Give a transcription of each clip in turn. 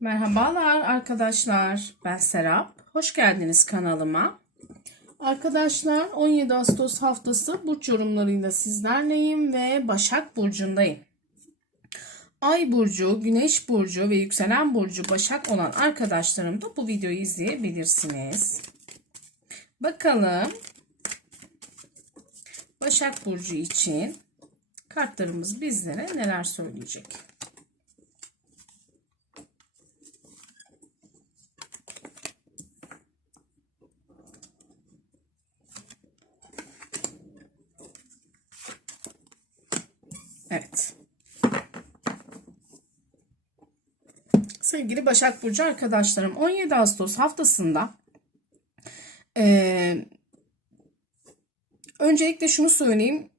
Merhabalar arkadaşlar. Ben Serap. Hoş geldiniz kanalıma. Arkadaşlar 17 Ağustos haftası burç yorumlarıyla sizlerleyim ve Başak Burcu'ndayım. Ay burcu, güneş burcu ve yükselen burcu Başak olan arkadaşlarım da bu videoyu izleyebilirsiniz. Bakalım Başak Burcu için kartlarımız bizlere neler söyleyecek? Evet. Sevgili Başak Burcu arkadaşlarım 17 Ağustos haftasında eee, öncelikle şunu söyleyeyim.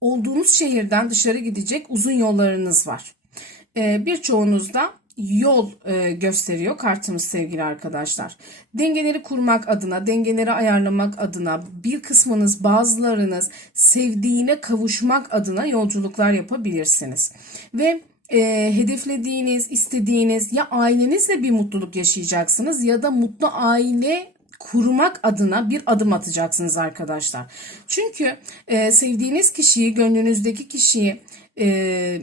Olduğunuz şehirden dışarı gidecek uzun yollarınız var. Eee, birçoğunuzda yol e, gösteriyor kartımız sevgili arkadaşlar. Dengeleri kurmak adına, dengeleri ayarlamak adına bir kısmınız bazılarınız sevdiğine kavuşmak adına yolculuklar yapabilirsiniz. Ve e, hedeflediğiniz, istediğiniz ya ailenizle bir mutluluk yaşayacaksınız ya da mutlu aile kurmak adına bir adım atacaksınız arkadaşlar. Çünkü e, sevdiğiniz kişiyi, gönlünüzdeki kişiyi e,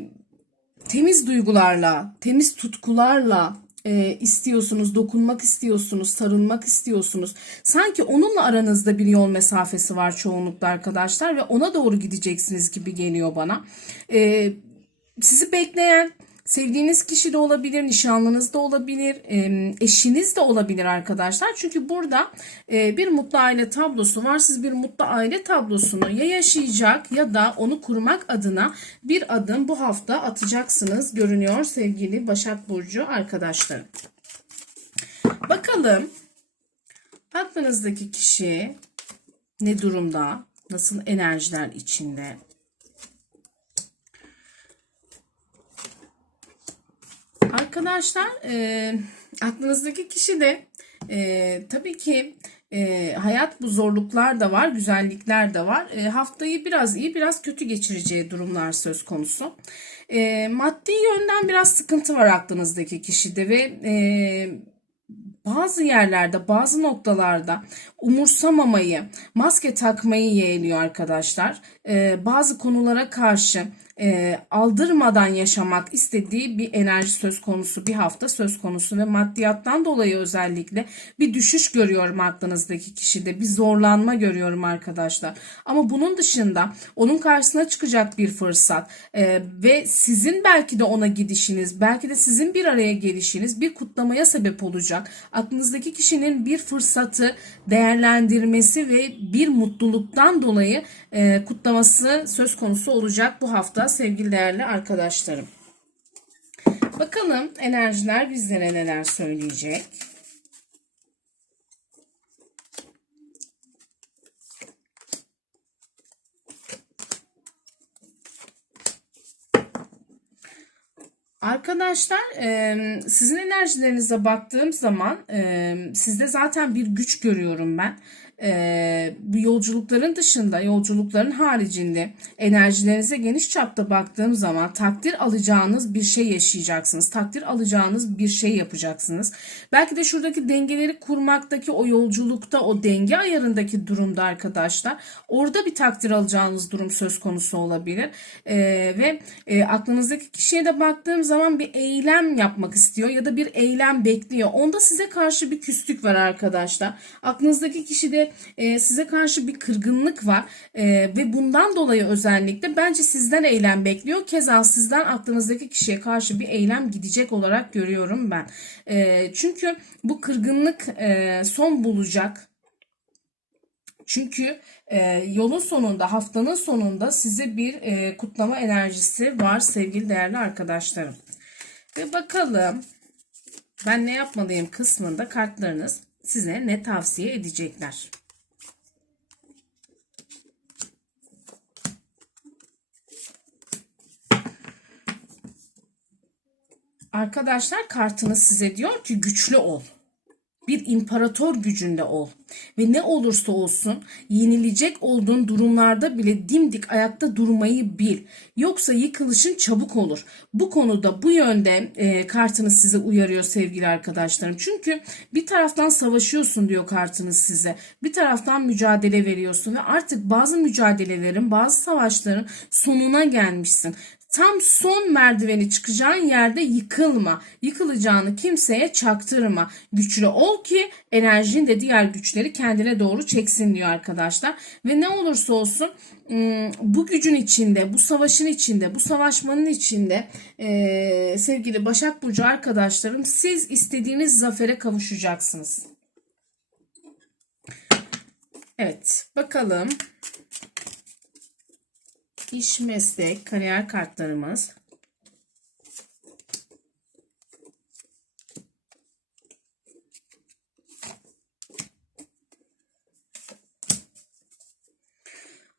temiz duygularla, temiz tutkularla e, istiyorsunuz, dokunmak istiyorsunuz, sarılmak istiyorsunuz. Sanki onunla aranızda bir yol mesafesi var çoğunlukla arkadaşlar ve ona doğru gideceksiniz gibi geliyor bana. E, sizi bekleyen sevdiğiniz kişi de olabilir, nişanlınız da olabilir, eşiniz de olabilir arkadaşlar. Çünkü burada e, bir mutlu aile tablosu var. Siz bir mutlu aile tablosunu ya yaşayacak ya da onu kurmak adına bir adım bu hafta atacaksınız görünüyor sevgili Başak Burcu arkadaşlarım. Bakalım aklınızdaki kişi ne durumda, nasıl enerjiler içinde? Arkadaşlar e, aklınızdaki kişi de e, tabii ki e, hayat bu zorluklar da var, güzellikler de var. E, haftayı biraz iyi, biraz kötü geçireceği durumlar söz konusu. E, maddi yönden biraz sıkıntı var aklınızdaki kişide ve e, bazı yerlerde, bazı noktalarda umursamamayı, maske takmayı yeğliyor arkadaşlar. E, bazı konulara karşı e, aldırmadan yaşamak istediği bir enerji söz konusu, bir hafta söz konusu ve maddiyattan dolayı özellikle bir düşüş görüyorum aklınızdaki kişide, bir zorlanma görüyorum arkadaşlar. Ama bunun dışında onun karşısına çıkacak bir fırsat e, ve sizin belki de ona gidişiniz, belki de sizin bir araya gelişiniz bir kutlamaya sebep olacak. Aklınızdaki kişinin bir fırsatı değerlendirmesi ve bir mutluluktan dolayı e, kutlaması söz konusu olacak bu hafta sevgili değerli arkadaşlarım. Bakalım enerjiler bizlere neler söyleyecek. Arkadaşlar sizin enerjilerinize baktığım zaman sizde zaten bir güç görüyorum ben. E, yolculukların dışında, yolculukların haricinde enerjilerinize geniş çapta baktığım zaman takdir alacağınız bir şey yaşayacaksınız. Takdir alacağınız bir şey yapacaksınız. Belki de şuradaki dengeleri kurmaktaki o yolculukta, o denge ayarındaki durumda arkadaşlar orada bir takdir alacağınız durum söz konusu olabilir. E, ve e, aklınızdaki kişiye de baktığım zaman bir eylem yapmak istiyor ya da bir eylem bekliyor. Onda size karşı bir küslük var arkadaşlar. Aklınızdaki e, size karşı bir kırgınlık var e, ve bundan dolayı özellikle bence sizden eylem bekliyor. Keza sizden aklınızdaki kişiye karşı bir eylem gidecek olarak görüyorum ben. E, çünkü bu kırgınlık e, son bulacak. Çünkü e, yolun sonunda, haftanın sonunda size bir e, kutlama enerjisi var sevgili değerli arkadaşlarım. Ve bakalım ben ne yapmalıyım kısmında kartlarınız size ne tavsiye edecekler. Arkadaşlar kartınız size diyor ki güçlü ol. bir imparator gücünde ol ve ne olursa olsun yenilecek olduğun durumlarda bile dimdik ayakta durmayı bil. Yoksa yıkılışın çabuk olur. Bu konuda bu yönde e, kartınız size uyarıyor sevgili arkadaşlarım. Çünkü bir taraftan savaşıyorsun diyor kartınız size. Bir taraftan mücadele veriyorsun ve artık bazı mücadelelerin, bazı savaşların sonuna gelmişsin tam son merdiveni çıkacağın yerde yıkılma. Yıkılacağını kimseye çaktırma. Güçlü ol ki enerjin de diğer güçleri kendine doğru çeksin diyor arkadaşlar. Ve ne olursa olsun bu gücün içinde, bu savaşın içinde, bu savaşmanın içinde e, sevgili Başak Burcu arkadaşlarım siz istediğiniz zafere kavuşacaksınız. Evet bakalım iş, meslek, kariyer kartlarımız.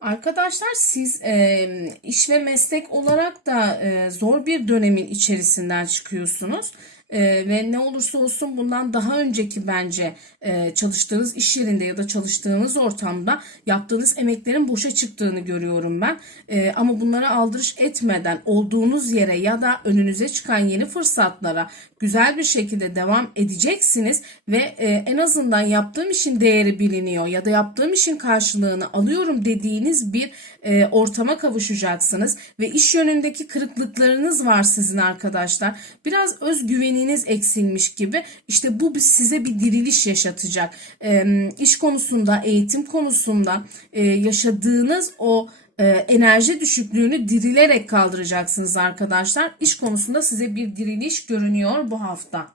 Arkadaşlar siz e, iş ve meslek olarak da e, zor bir dönemin içerisinden çıkıyorsunuz. Ee, ve ne olursa olsun bundan daha önceki bence e, çalıştığınız iş yerinde ya da çalıştığınız ortamda yaptığınız emeklerin boşa çıktığını görüyorum ben. E, ama bunlara aldırış etmeden olduğunuz yere ya da önünüze çıkan yeni fırsatlara güzel bir şekilde devam edeceksiniz ve e, en azından yaptığım işin değeri biliniyor ya da yaptığım işin karşılığını alıyorum dediğiniz bir e, ortama kavuşacaksınız ve iş yönündeki kırıklıklarınız var sizin arkadaşlar. Biraz özgüveniniz eksilmiş gibi. İşte bu size bir diriliş yaşatacak. E, iş konusunda, eğitim konusunda e, yaşadığınız o e, enerji düşüklüğünü dirilerek kaldıracaksınız arkadaşlar. İş konusunda size bir diriliş görünüyor bu hafta.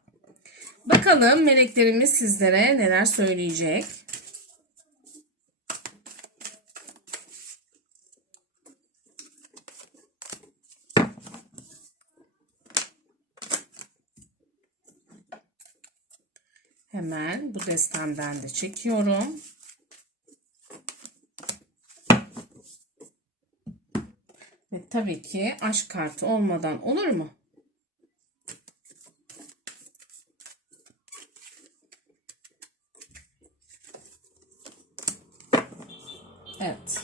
Bakalım meleklerimiz sizlere neler söyleyecek. Hemen bu destemden de çekiyorum. Ve tabii ki aşk kartı olmadan olur mu? Evet.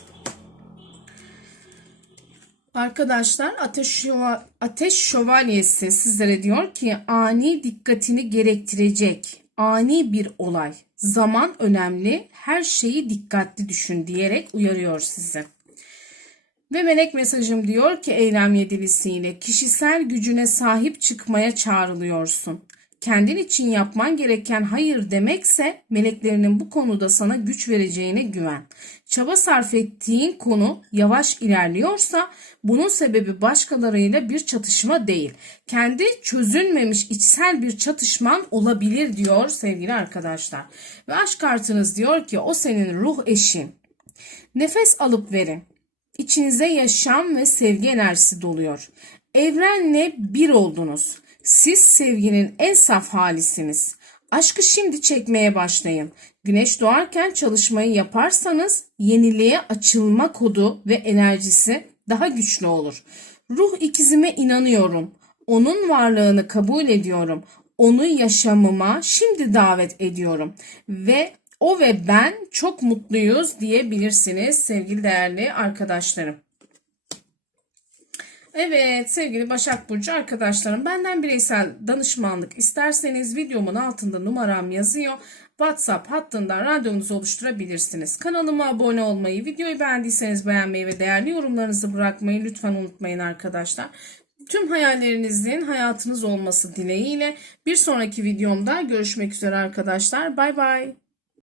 Arkadaşlar Ateş, Şöva, Ateş Şövalyesi sizlere diyor ki ani dikkatini gerektirecek ani bir olay. Zaman önemli, her şeyi dikkatli düşün diyerek uyarıyor sizi. Ve melek mesajım diyor ki eylem yedilisiyle kişisel gücüne sahip çıkmaya çağrılıyorsun. Kendin için yapman gereken hayır demekse meleklerinin bu konuda sana güç vereceğine güven. Çaba sarf ettiğin konu yavaş ilerliyorsa bunun sebebi başkalarıyla bir çatışma değil. Kendi çözülmemiş içsel bir çatışman olabilir diyor sevgili arkadaşlar. Ve aşk kartınız diyor ki o senin ruh eşin. Nefes alıp verin. İçinize yaşam ve sevgi enerjisi doluyor. Evrenle bir oldunuz. Siz sevginin en saf halisiniz. Aşkı şimdi çekmeye başlayın. Güneş doğarken çalışmayı yaparsanız yeniliğe açılma kodu ve enerjisi daha güçlü olur. Ruh ikizime inanıyorum. Onun varlığını kabul ediyorum. Onu yaşamıma şimdi davet ediyorum ve o ve ben çok mutluyuz diyebilirsiniz sevgili değerli arkadaşlarım. Evet sevgili Başak Burcu arkadaşlarım benden bireysel danışmanlık isterseniz videomun altında numaram yazıyor. WhatsApp hattından randevunuzu oluşturabilirsiniz. Kanalıma abone olmayı, videoyu beğendiyseniz beğenmeyi ve değerli yorumlarınızı bırakmayı lütfen unutmayın arkadaşlar. Tüm hayallerinizin hayatınız olması dileğiyle bir sonraki videomda görüşmek üzere arkadaşlar. Bay bay.